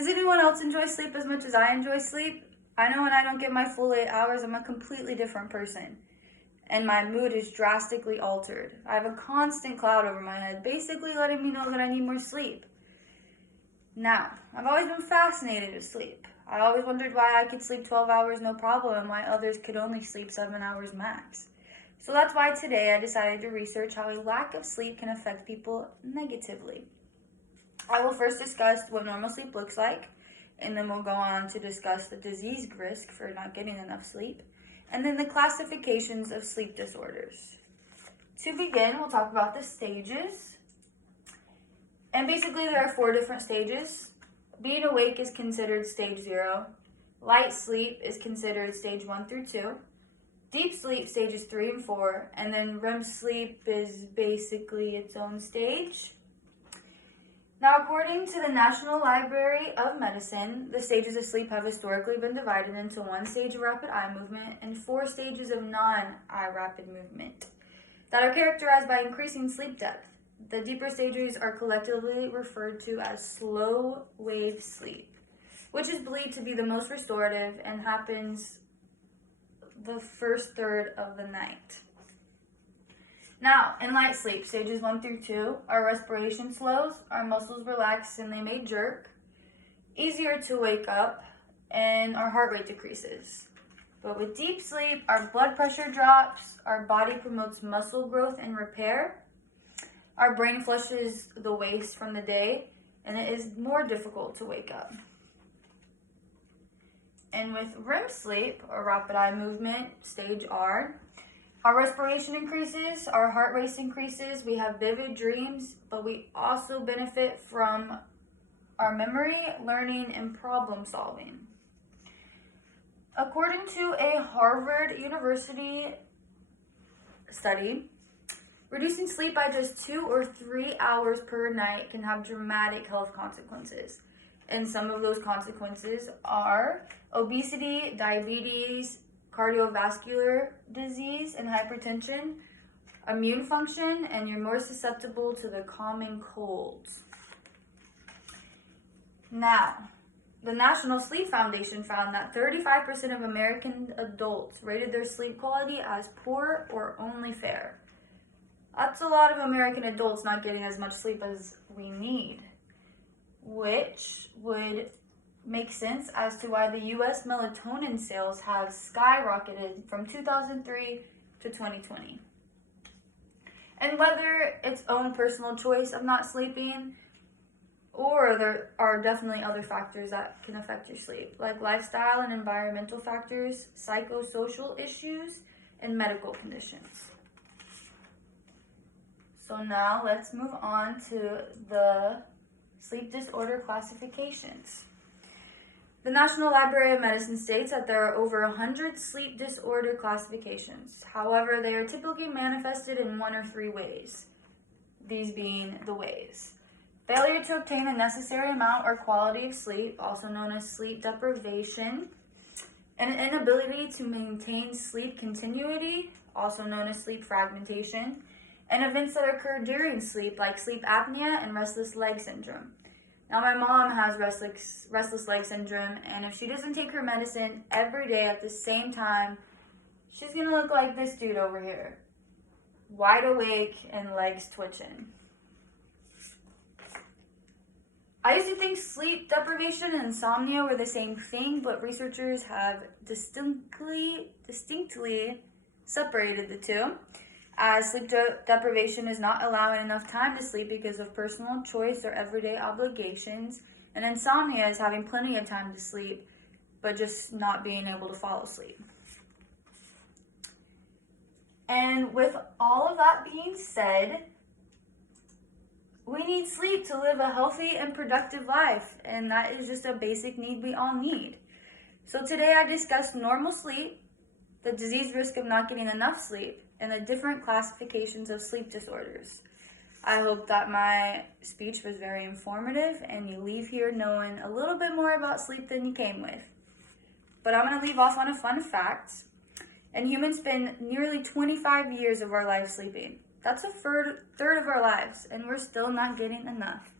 Does anyone else enjoy sleep as much as I enjoy sleep? I know when I don't get my full 8 hours, I'm a completely different person. And my mood is drastically altered. I have a constant cloud over my head, basically letting me know that I need more sleep. Now, I've always been fascinated with sleep. I always wondered why I could sleep 12 hours no problem and why others could only sleep 7 hours max. So that's why today I decided to research how a lack of sleep can affect people negatively. I will first discuss what normal sleep looks like, and then we'll go on to discuss the disease risk for not getting enough sleep, and then the classifications of sleep disorders. To begin, we'll talk about the stages. And basically there are 4 different stages. Being awake is considered stage 0. Light sleep is considered stage 1 through 2. Deep sleep stages 3 and 4. And then REM sleep is basically its own stage. Now, according to the National Library of Medicine, the stages of sleep have historically been divided into 1 stage of rapid eye movement and 4 stages of non-eye rapid movement that are characterized by increasing sleep depth. The deeper stages are collectively referred to as slow wave sleep, which is believed to be the most restorative and happens the first third of the night. Now, in light sleep, stages 1 through 2, our respiration slows, our muscles relax and they may jerk, easier to wake up, and our heart rate decreases. But with deep sleep, our blood pressure drops, our body promotes muscle growth and repair, our brain flushes the waste from the day, and it is more difficult to wake up. And with REM sleep, or rapid eye movement, stage R, our respiration increases, our heart rate increases, we have vivid dreams, but we also benefit from our memory, learning, and problem solving. According to a Harvard University study, reducing sleep by just 2 or 3 hours per night can have dramatic health consequences. And some of those consequences are obesity, diabetes, cardiovascular disease and hypertension, immune function, and you're more susceptible to the common colds. Now, the National Sleep Foundation found that 35% of American adults rated their sleep quality as poor or only fair. That's a lot of American adults not getting as much sleep as we need, which would make sense as to why the U.S. melatonin sales have skyrocketed from 2003 to 2020. And whether it's own personal choice of not sleeping, or there are definitely other factors that can affect your sleep, like lifestyle and environmental factors, psychosocial issues, and medical conditions. So now let's move on to the sleep disorder classifications. The National Library of Medicine states that there are over 100 sleep disorder classifications. However, they are typically manifested in 1 or 3 ways, these being the ways: failure to obtain a necessary amount or quality of sleep, also known as sleep deprivation, an inability to maintain sleep continuity, also known as sleep fragmentation, and events that occur during sleep, like sleep apnea and restless leg syndrome. Now, my mom has restless leg syndrome, and if she doesn't take her medicine every day at the same time, she's gonna look like this dude over here, wide awake and legs twitching. I used to think sleep deprivation and insomnia were the same thing, but researchers have distinctly separated the two, as sleep deprivation is not allowing enough time to sleep because of personal choice or everyday obligations, and insomnia is having plenty of time to sleep, but just not being able to fall asleep. And with all of that being said, we need sleep to live a healthy and productive life, and that is just a basic need we all need. So today I discussed normal sleep, the disease risk of not getting enough sleep, and the different classifications of sleep disorders. I hope that my speech was very informative and you leave here knowing a little bit more about sleep than you came with. But I'm going to leave off on a fun fact. And humans spend nearly 25 years of our life sleeping. That's a third of our lives, and we're still not getting enough.